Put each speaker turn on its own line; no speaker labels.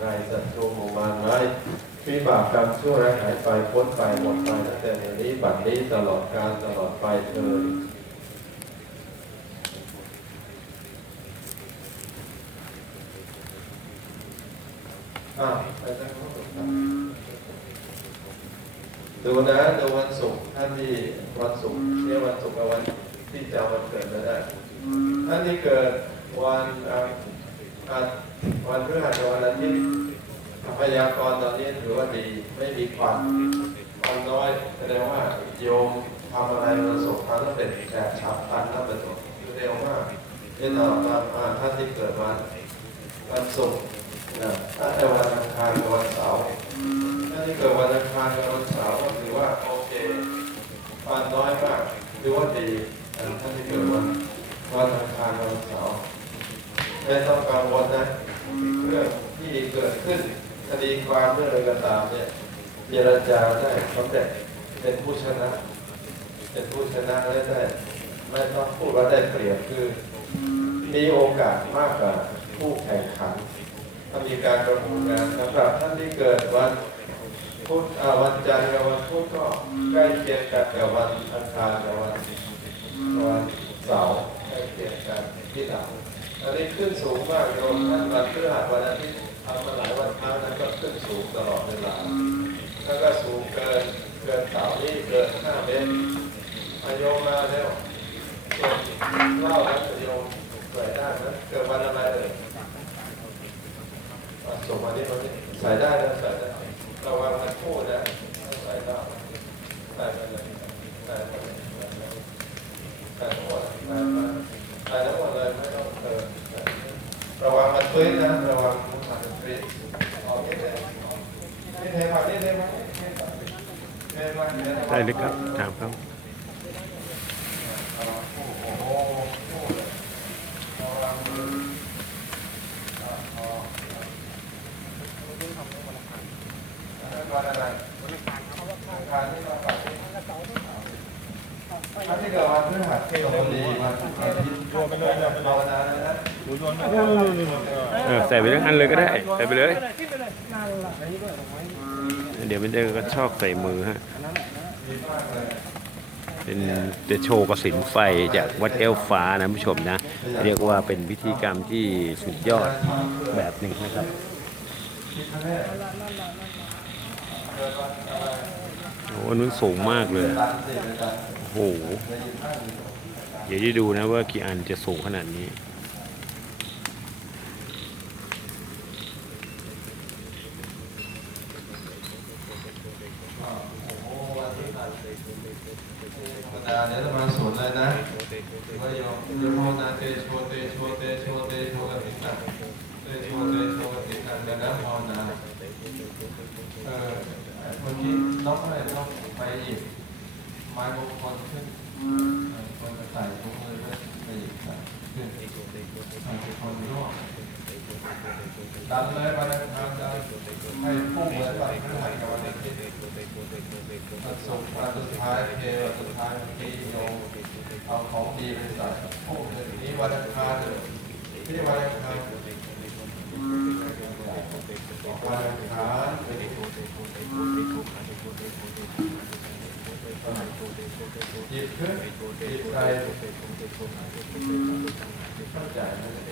ไรศัตรูหมู่มารร้ายวิบากกรรมชั่วร้ายหายไปพ้นไปหมดไปตั้งแต่เดี๋ยวนี้บัดนี้ตลอดกาลตลอดไปเถิดอะไปได้ครับดูนะดูวันศุกร์ท่านที่วันศุกร์เนี่ยวันศุกร์กับวันที่จะวันเกิดไม่ได้ท่านที่เกิดวัน อ่าอ่าวันพฤหัสวันอาทิตย์พยากรตอนนี้ถือว่าดีไม่มีควันควันน้อยแสดงว่าโยมทำอะไรประสบความสำเร็จแต่ฉับพลันและประสบแสดงว่าที่เรามาอ่าท่านที่เกิดวันวันศุกร์นะถ้าแต่วันอังคารกับวันเสาร์ท่านที่เกิดวันอังคารกับวันเสาร์ก็ถือว่าโอเคควันน้อยมากถือว่าดีท่านที่เกิดวันวันอังคารวันเสาร์ ไม่ต้องกังวลนะเรื่องที่เกิดขึ้นคดีความเรื่องอะไรก็ตามเนี่ยเจรจาได้สำเร็จเป็นผู้ชนะ เป็นผู้ชนะได้ ไม่ต้องพูดว่าได้เปรียบคือ มีโอกาสมากกว่าผู้แข่งขันถ้ามีการประมูลงานสำหรับท่านที่เกิดวันพุธวันจันทร์กับวันพุธก็ใกล้เคียงกันกับวันอังคารกับวันวันเสาร์ให้เกียรติกันที่หลัง อันนี้ขึ้นสูงมากโยมท่านวันพฤหัสวันอาทิตย์ทำมาหลายวันครั้งนั้นก็ขึ้นสูงตลอดเวลา แล้วก็สูงเกินเกินเสานี่เกินห้าเมตรอาโยมมาแล้วเกิดเล่าแล้วโยมใส่ได้ไหมเกิดวันอะไรเอ่ยวันศุกร์วันนี้วันนี้ใส่ได้นะใส่ได้ระวังมันพูดนะถ้าใส่ได้ใส่ไปเลยใส่ไปเลย แต่ทั้งหมดแต่ทั้งหมดเลยไม่ต้องเติม ระวังมันตื้นนะระวังมันมันตื้นออกนี่เลยนี่ เออวันอะไรวันอังคารที่เราปัดถ้าที่เกิดวันพฤหัสที่เราดีวันอาทิตย์รวมไปเลย
ออใส่ไปทั้งอันเลยก็ได้ ใส่ไปเลย เดี๋ยวมันจะก็ชอกใส่มือฮะ เป็นจะโชว์กสินไฟจากวัดเอลฟ้านะผู้ชมนะ เรียกว่าเป็นพิธีกรรมที่สุดยอดแบบหนึ่งนะครับโอ้โหอันนู้นสูงมากเลย โอ้โห เดี๋ยวจะดูนะว่ากี่อันจะสูงขนาดนี้
ธรรม ดาเนี่ยจะมาสวนเลยนะว่าโยมโยมนาเตโชเตโชเตโชเตโชกับติตังเตโชเตโชกับติตังกันนะภาวนาเออคนนี้น้องอะไรต้องไปหยิบไม้มงคลขึ้นคนจะใส่ถุงมือด้วยไปหยิบใส่ขึ้นใส่คนนอกดันเลยไปทางดันให้พุ่งเลยไปพุ่งไปกับวันนี้ วันศุกร์วันสุดท้ายเทวันสุดท้ายเมื่อกี้โยมเอาของดีไปใส่โอ้เดี๋ยวนี้วันอังคารเลยที่วันอังคารวันอังคารหยิบขึ้นหยิบใส่เข้าใจไหม